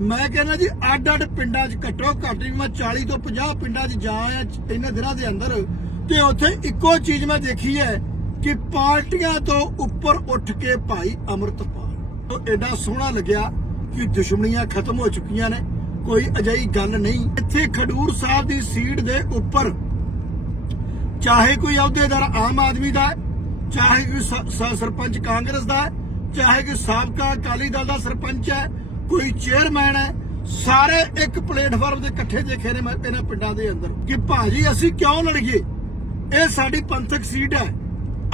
ਮੈਂ ਕਹਿੰਦਾ ਜੀ ਅੱਡ ਅੱਡ ਪਿੰਡਾਂ 'ਚ ਘੱਟੋ ਘੱਟ ਵੀ ਮੈਂ 40 ਤੋਂ 50 ਪਿੰਡਾਂ 'ਚ ਜਾ ਆਇਆ ਇਹਨਾਂ ਦਿਨਾਂ ਦੇ ਅੰਦਰ ਤੇ ਉੱਥੇ ਇੱਕੋ ਚੀਜ਼ ਮੈਂ ਦੇਖੀ ਹੈ ਕਿ ਪਾਰਟੀਆਂ ਤੋਂ ਉੱਪਰ ਉੱਠ ਕੇ ਭਾਈ ਅਮਰਤਪਾਲ। ਉਹ ਐਡਾ ਸੋਹਣਾ ਲੱਗਿਆ ਕਿ ਦੁਸ਼ਮਣੀਆਂ ਖਤਮ ਹੋ ਚੁੱਕੀਆਂ ਨੇ, ਕੋਈ ਅਜਿਹੀ ਗੱਲ ਨਹੀਂ। ਇੱਥੇ ਖਡੂਰ ਸਾਹਿਬ ਦੀ ਸੀਟ ਦੇ ਉੱਪਰ ਚਾਹੇ ਕੋਈ ਅਹੁਦੇਦਾਰ ਆਮ ਆਦਮੀ ਦਾ ਚਾਹੇ ਕੋਈ ਸਰਪੰਚ ਕਾਂਗਰਸ ਦਾ ਚਾਹੇ ਕੋਈ ਸਾਬਕਾ ਅਕਾਲੀ ਦਲ ਦਾ ਸਰਪੰਚ ਹੈ ਕੋਈ ਚੇਅਰਮੈਨ ਹੈ, ਸਾਰੇ ਇੱਕ ਪਲੇਟਫਾਰਮ ਦੇ ਇਕੱਠੇ ਦੇਖੇ ਨੇ ਮੈਂ ਇਹਨਾਂ ਪਿੰਡਾਂ ਦੇ ਅੰਦਰ ਕਿ ਭਾਜੀ ਅਸੀਂ ਕਿਉਂ ਲੜੀਏ? ਇਹ ਸਾਡੀ ਪੰਥਕ ਸੀਟ ਹੈ।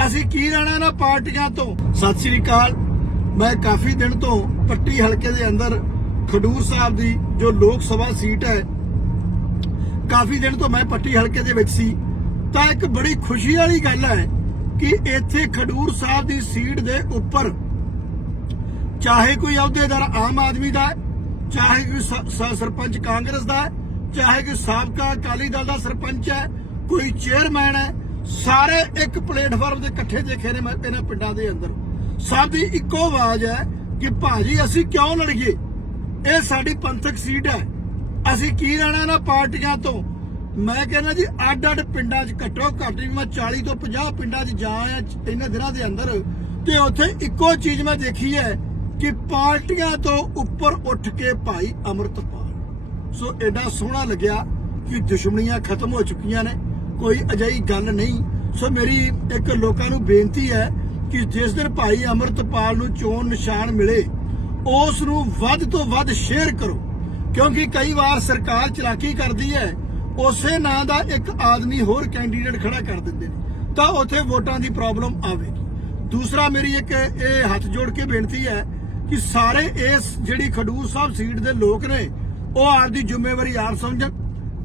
ਅਸੀਂ ਕੀ ਲੈਣਾ ਨਾ ਪਾਰਟੀਆਂ ਤੋਂ? ਸਤਿ ਸ੍ਰੀ ਅਕਾਲ। ਮੈਂ ਕਾਫੀ ਦਿਨ ਤੋਂ ਪੱਟੀ ਹਲਕੇ ਦੇ ਅੰਦਰ ਖਡੂਰ ਸਾਹਿਬ ਦੀ ਜੋ ਲੋਕ ਸਭਾ ਸੀਟ ਹੈ, ਕਾਫੀ ਦਿਨ ਤੋਂ ਮੈਂ ਪੱਟੀ ਹਲਕੇ ਦੇ ਵਿੱਚ ਸੀ। ਤਾਂ ਇੱਕ ਬੜੀ ਖੁਸ਼ੀ ਵਾਲੀ ਗੱਲ ਹੈ ਕਿ ਇੱਥੇ ਖਡੂਰ ਸਾਹਿਬ ਦੀ ਸੀਟ ਦੇ ਉੱਪਰ ਚਾਹੇ ਕੋਈ ਅਹੁਦੇਦਾਰ ਆਮ ਆਦਮੀ ਦਾ ਚਾਹੇ ਕੋਈ ਸਰਪੰਚ ਕਾਂਗਰਸ ਦਾ ਚਾਹੇ ਕੋਈ ਸਾਬਕਾ ਅਕਾਲੀ ਦਲ ਦਾ ਸਰਪੰਚ ਹੈ, ਕੋਈ ਚੇਅਰਮੈਨ ਹੈ, ਸਾਰੇ ਇੱਕ ਪਲੇਟਫਾਰਮ ਦੇ ਇਕੱਠੇ ਦੇਖੇ ਨੇ ਇਹਨਾਂ ਪਿੰਡਾਂ ਦੇ ਅੰਦਰ। ਸਭ ਦੀ ਇੱਕੋ ਆਵਾਜ਼ ਹੈ ਕਿ ਭਾਜੀ ਅਸੀਂ ਕਿਉਂ ਲੜੀਏ? ਇਹ ਸਾਡੀ ਪੰਥਕ ਸੀਟ ਹੈ। ਅਸੀਂ ਕੀ ਲੈਣਾ ਇਹਨਾਂ ਪਾਰਟੀਆਂ ਤੋਂ? ਮੈਂ ਕਹਿੰਦਾ ਜੀ ਅੱਡ ਅੱਡ ਪਿੰਡਾਂ 'ਚ ਘੱਟੋ ਘੱਟ ਵੀ ਮੈਂ 40 ਤੋਂ 50 ਪਿੰਡਾਂ 'ਚ ਜਾ ਆਇਆ ਇਹਨਾਂ ਦਿਨਾਂ ਦੇ ਅੰਦਰ ਤੇ ਉੱਥੇ ਇੱਕੋ ਚੀਜ਼ ਮੈਂ ਦੇਖੀ ਹੈ ਕਿ ਪਾਰਟੀਆਂ ਤੋਂ ਉੱਪਰ ਉੱਠ ਕੇ ਭਾਈ ਅਮਰਤਪਾਲ। ਸੋ ਐਡਾ ਸੋਹਣਾ ਲੱਗਿਆ ਕਿ ਦੁਸ਼ਮਣੀਆਂ ਖਤਮ ਹੋ ਚੁੱਕੀਆਂ ਨੇ। ਕੋਈ ਅਜਿਹੀ ਗੱਲ ਨਹੀਂ। ਸੋ ਮੇਰੀ ਇੱਕ ਲੋਕਾਂ ਨੂੰ ਬੇਨਤੀ ਹੈ ਕਿ ਜਿਸ ਦਿਨ ਭਾਈ ਅਮਰਤਪਾਲ ਨੂੰ ਚੋਣ ਨਿਸ਼ਾਨ ਮਿਲੇ, ਉਸ ਨੂੰ ਵੱਧ ਤੋਂ ਵੱਧ ਸ਼ੇਅਰ ਕਰੋ। ਕਿਉਂਕਿ ਕਈ ਵਾਰ ਸਰਕਾਰ ਚਲਾਕੀ ਕਰਦੀ ਹੈ। ਉਸੇ ਨਾਂ ਦਾ ਇੱਕ ਆਦਮੀ ਹੋਰ ਕੈਂਡੀਡੇਟ ਖੜਾ ਕਰ ਦਿੰਦੇ ਨੇ। ਤਾਂ ਉੱਥੇ ਵੋਟਾਂ ਦੀ ਪ੍ਰੋਬਲਮ ਆਵੇਗੀ। ਦੂਸਰਾ ਮੇਰੀ ਇੱਕ ਇਹ ਹੱਥ ਜੋੜ ਕੇ ਬੇਨਤੀ ਹੈ ਕਿ ਸਾਰੇ ਇਸ ਜਿਹੜੀ ਖਡੂਰ ਸਾਹਿਬ ਸੀਟ ਦੇ ਲੋਕ ਨੇ, ਉਹ ਆਪਦੀ ਜ਼ਿੰਮੇਵਾਰੀ ਆਪ ਸਮਝਣ।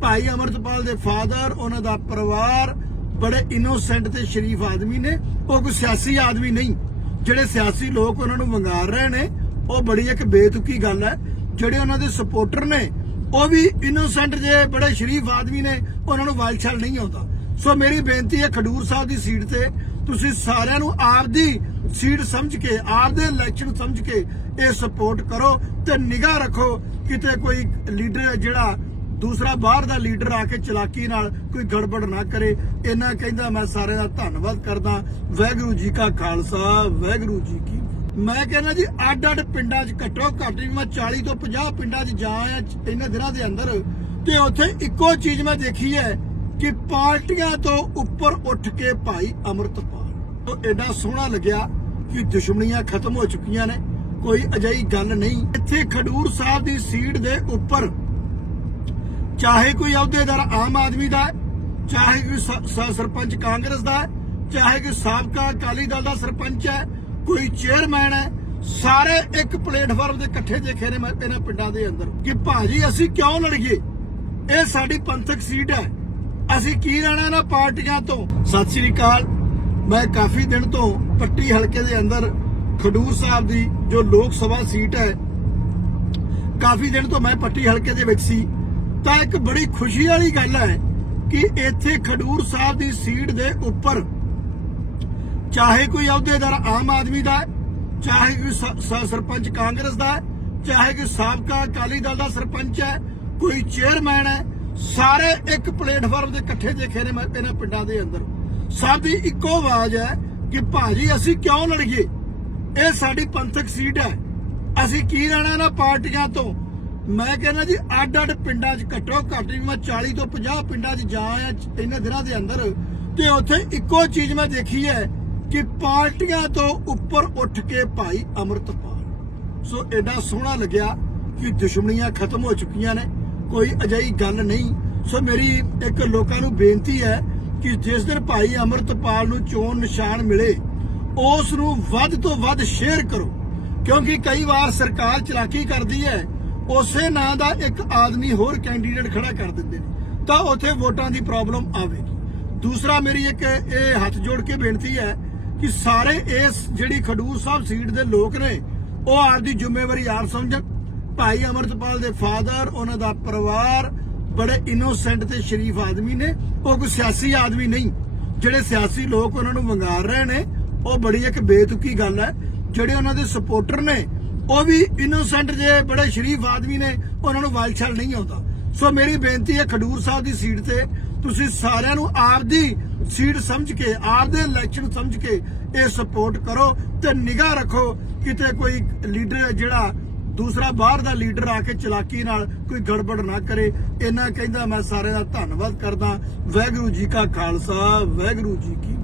ਭਾਈ ਅਮਰਤਪਾਲ ਦੇ ਫਾਦਰ, ਉਹਨਾਂ ਦਾ ਪਰਿਵਾਰ, ਬੜੇ ਇਨੋਸੈਂਟ ਤੇ ਸ਼ਰੀਫ ਆਦਮੀ ਨੇ। ਉਹ ਕੋਈ ਸਿਆਸੀ ਆਦਮੀ ਨਹੀਂ। ਜਿਹੜੇ ਸਿਆਸੀ ਲੋਕ ਉਹਨਾਂ ਨੂੰ ਵੰਗਾਰ ਰਹੇ ਨੇ, ਉਹ ਬੜੀ ਇੱਕ ਬੇਤੁਕੀ ਗੱਲ ਹੈ। ਜਿਹੜੇ ਉਹਨਾਂ ਦੇ ਸਪੋਰਟਰ ਨੇ, ਉਹ ਵੀ ਇਨੋਸੈਂਟ ਜੇ ਬੜੇ ਸ਼ਰੀਫ ਆਦਮੀ ਨੇ, ਉਹਨਾਂ ਨੂੰ ਵਾਲਛਲ ਨਹੀਂ ਆਉਂਦਾ। ਸੋ ਮੇਰੀ ਬੇਨਤੀ ਹੈ ਖਡੂਰ ਸਾਹਿਬ ਦੀ ਸੀਟ ਤੇ, ਤੁਸੀਂ ਸਾਰਿਆਂ ਨੂੰ ਆਪਦੀ ਸੀਟ ਸਮਝ ਕੇ, ਆਪਦੇ ਇਲੈਕਸ਼ਨ ਸਮਝ ਕੇ ਇਹ ਸਪੋਰਟ ਕਰੋ ਤੇ ਨਿਗਾਹ ਰੱਖੋ ਕਿਤੇ ਕੋਈ ਲੀਡਰ ਜਿਹੜਾ ਦੂਸਰਾ ਬਾਹਰ ਦਾ ਲੀਡਰ ਆ ਕੇ ਚਲਾਕੀ ਨਾਲ ਕੋਈ ਗੜਬੜ ਨਾ ਕਰੇ। ਇਹਨਾਂ ਕਹਿੰਦਾ ਮੈਂ ਸਾਰਿਆਂ ਦਾ ਧੰਨਵਾਦ ਕਰਦਾ। ਵਾਹਿਗੁਰੂ ਜੀ ਕਾ ਖਾਲਸਾ, ਵਾਹਿਗੁਰੂ ਜੀ ਕੀ ਮੈਂ ਕਹਿੰਦਾ ਜੀ ਅੱਡ ਅੱਡ ਪਿੰਡਾਂ 'ਚ ਘੱਟੋ ਘੱਟ, ਵੀ ਮੈਂ 40 ਤੋਂ 50 ਪਿੰਡਾਂ 'ਚ ਜਾ ਆਇਆ ਇਹਨਾਂ ਦਿਨਾਂ ਦੇ ਅੰਦਰ ਤੇ ਉੱਥੇ ਇੱਕੋ ਚੀਜ਼ ਮੈਂ ਦੇਖੀ ਹੈ ਕਿ ਪਾਰਟੀਆਂ ਤੋਂ ਉੱਪਰ ਉੱਠ ਕੇ ਭਾਈ ਅਮਰਤਪਾਲ। ਉਹ ਐਡਾ ਸੋਹਣਾ ਲੱਗਿਆ। ਕਿ ਦੁਸ਼ਮਣੀਆਂ ਖਤਮ ਹੋ ਚੁੱਕੀਆਂ ਨੇ। ਕੋਈ ਅਜਿਹੀ ਗੱਲ ਨਹੀਂ। ਇੱਥੇ ਖਡੂਰ ਸਾਹਿਬ ਦੀ ਸੀਟ ਦੇ ਉੱਪਰ ਚਾਹੇ ਕੋਈ ਅਹੁਦੇਦਾਰ ਆਮ ਆਦਮੀ ਦਾ ਚਾਹੇ ਕੋਈ ਸਰਪੰਚ ਕਾਂਗਰਸ ਦਾ ਚਾਹੇ ਕੋਈ ਸਾਬਕਾ ਅਕਾਲੀ ਦਲ ਦਾ ਸਰਪੰਚ ਹੈ, ਕੋਈ ਚੇਅਰਮੈਨ ਹੈ, ਸਾਰੇ ਇੱਕ ਪਲੇਟਫਾਰਮ ਦੇ ਇਕੱਠੇ ਦੇਖੇ ਨੇ ਮੈਂ ਇਹਨਾਂ ਪਿੰਡਾਂ ਦੇ ਅੰਦਰ ਕਿ ਭਾਜੀ ਅਸੀਂ ਕਿਉਂ ਲੜੀਏ ਇਹ ਸਾਡੀ ਪੰਥਕ ਸੀਟ ਹੈ। ਅਸੀਂ ਕੀ ਲੈਣਾ ਨਾ ਪਾਰਟੀਆਂ ਤੋਂ? ਸਤਿ ਸ੍ਰੀ ਅਕਾਲ। ਮੈਂ ਕਾਫੀ ਦਿਨ ਤੋਂ ਪੱਟੀ ਹਲਕੇ ਦੇ ਅੰਦਰ ਖਡੂਰ ਸਾਹਿਬ ਦੀ ਜੋ ਲੋਕ ਸਭਾ ਸੀਟ ਹੈ, ਕਾਫੀ ਦਿਨ ਤੋਂ ਮੈਂ ਪੱਟੀ ਹਲਕੇ ਦੇ ਵਿੱਚ ਸੀ। ਤਾਂ ਇੱਕ ਬੜੀ ਖੁਸ਼ੀ ਵਾਲੀ ਗੱਲ ਹੈ ਕਿ ਇੱਥੇ ਖਡੂਰ ਸਾਹਿਬ ਦੀ ਸੀਟ ਦੇ ਉੱਪਰ ਚਾਹੇ ਕੋਈ ਅਹੁਦੇਦਾਰ ਆਮ ਆਦਮੀ ਦਾ ਚਾਹੇ ਕੋਈ ਸਰਪੰਚ ਕਾਂਗਰਸ ਦਾ ਚਾਹੇ ਕੋਈ ਸਾਬਕਾ ਅਕਾਲੀ ਦਲ ਦਾ ਸਰਪੰਚ ਹੈ, ਕੋਈ ਚੇਅਰਮੈਨ ਹੈ, ਸਾਰੇ ਇੱਕ ਪਲੇਟਫਾਰਮ ਦੇ ਇਕੱਠੇ ਦੇਖੇ ਨੇ ਇਹਨਾਂ ਪਿੰਡਾਂ ਦੇ ਅੰਦਰ। ਸਾਡੀ ਦੀ ਇੱਕੋ ਆਵਾਜ਼ ਹੈ ਕਿ ਭਾਜੀ ਅਸੀਂ ਕਿਉਂ ਲੜੀਏ? ਇਹ ਸਾਡੀ ਪੰਥਕ ਸੀਟ ਹੈ। ਅਸੀਂ ਕੀ ਲੈਣਾ ਨਾ ਪਾਰਟੀਆਂ ਤੋਂ? ਮੈਂ ਕਹਿੰਦਾ ਜੀ ਅੱਡ ਅੱਡ ਪਿੰਡਾਂ 'ਚ ਘੱਟੋ ਘੱਟ ਵੀ ਮੈਂ 40 ਤੋਂ 50 ਪਿੰਡਾਂ 'ਚ ਜਾ ਆਇਆ ਇਹਨਾਂ ਦਿਨਾਂ ਦੇ ਅੰਦਰ ਤੇ ਉੱਥੇ ਇੱਕੋ ਚੀਜ਼ ਮੈਂ ਦੇਖੀ ਹੈ ਕਿ ਪਾਰਟੀਆਂ ਤੋਂ ਉੱਪਰ ਉੱਠ ਕੇ ਭਾਈ ਅਮਰਤਪਾਲ। ਸੋ ਐਡਾ ਸੋਹਣਾ ਲੱਗਿਆ ਕਿ ਦੁਸ਼ਮਣੀਆਂ ਖਤਮ ਹੋ ਚੁੱਕੀਆਂ ਨੇ, ਕੋਈ ਅਜਿਹੀ ਗੱਲ ਨਹੀਂ। ਸੋ ਮੇਰੀ ਇੱਕ ਲੋਕਾਂ ਨੂੰ ਬੇਨਤੀ ਹੈ ਕਿ ਜਿਸ ਦਿਨ ਭਾਈ ਅਮਰਤਪਾਲ ਨੂੰ ਚੋਣ ਨਿਸ਼ਾਨ ਮਿਲੇ ਉਸ ਨੂੰ ਵੱਧ ਤੋਂ ਵੱਧ ਸ਼ੇਅਰ ਕਰੋ। ਕਿਉਂਕਿ ਕਈ ਵਾਰ ਸਰਕਾਰ ਚਲਾਕੀ ਕਰਦੀ ਹੈ, ਉਸੇ ਨਾਂ ਦਾ ਇੱਕ ਆਦਮੀ ਹੋਰ ਕੈਂਡੀਡੇਟ ਖੜਾ ਕਰ ਦਿੰਦੇ ਨੇ, ਤਾਂ ਉੱਥੇ ਵੋਟਾਂ ਦੀ ਪ੍ਰੋਬਲਮ ਆਵੇਗੀ। ਦੂਸਰਾ ਮੇਰੀ ਇੱਕ ਇਹ ਹੱਥ ਜੋੜ ਕੇ ਬੇਨਤੀ ਹੈ ਕਿ ਸਾਰੇ ਇਸ ਜਿਹੜੀ ਖਡੂਰ ਸਾਹਿਬ ਸੀਟ ਦੇ ਲੋਕ ਨੇ, ਉਹ ਆਪਦੀ ਜ਼ਿੰਮੇਵਾਰੀ ਆਪ ਸਮਝਣ। ਭਾਈ ਅਮਰਤਪਾਲ ਦੇ ਫਾਦਰ, ਉਹਨਾਂ ਦਾ ਪਰਿਵਾਰ ਬੜੇ ਇਨੋਸੈਂਟ ਤੇ ਸ਼ਰੀਫ ਆਦਮੀ ਨੇ, ਉਹ ਕੋਈ ਸਿਆਸੀ ਆਦਮੀ ਨਹੀਂ। ਜਿਹੜੇ ਸਿਆਸੀ ਲੋਕ ਉਹਨਾਂ ਨੂੰ ਵੰਗਾਰ ਰਹੇ ਨੇ, ਉਹ ਬੜੀ ਇੱਕ ਬੇਤੁਕੀ ਗੱਲ ਹੈ। ਜਿਹੜੇ ਉਹਨਾਂ ਦੇ ਸਪੋਰਟਰ ਨੇ, ਉਹ ਵੀ ਇਨੋਸੈਂਟ ਜੇ ਬੜੇ ਸ਼ਰੀਫ ਆਦਮੀ ਨੇ, ਉਹਨਾਂ ਨੂੰ ਵਾਲਛਲ ਨਹੀਂ ਆਉਂਦਾ। ਸੋ ਮੇਰੀ ਬੇਨਤੀ ਹੈ ਖਡੂਰ ਸਾਹਿਬ ਦੀ ਸੀਟ ਤੇ, ਤੁਸੀਂ ਸਾਰਿਆਂ ਨੂੰ ਆਪਦੀ ਸੀਟ ਸਮਝ ਕੇ, ਆਪਦੇ ਇਲੈਕਸ਼ਨ ਸਮਝ ਕੇ ਇਹ ਸਪੋਰਟ ਕਰੋ ਤੇ ਨਿਗਾਹ ਰੱਖੋ ਕਿਤੇ ਕੋਈ ਲੀਡਰ ਜਿਹੜਾ ਦੂਸਰਾ ਬਾਹਰ ਦਾ ਲੀਡਰ ਆ ਕੇ ਚਲਾਕੀ ਨਾਲ ਕੋਈ ਗੜਬੜ ਨਾ ਕਰੇ। ਇਹਨਾਂ ਕਹਿੰਦਾ ਮੈਂ ਸਾਰਿਆਂ ਦਾ ਧੰਨਵਾਦ ਕਰਦਾ। ਵਾਹਿਗੁਰੂ ਜੀ ਕਾ ਖਾਲਸਾ, ਵਾਹਿਗੁਰੂ ਜੀ ਕੀ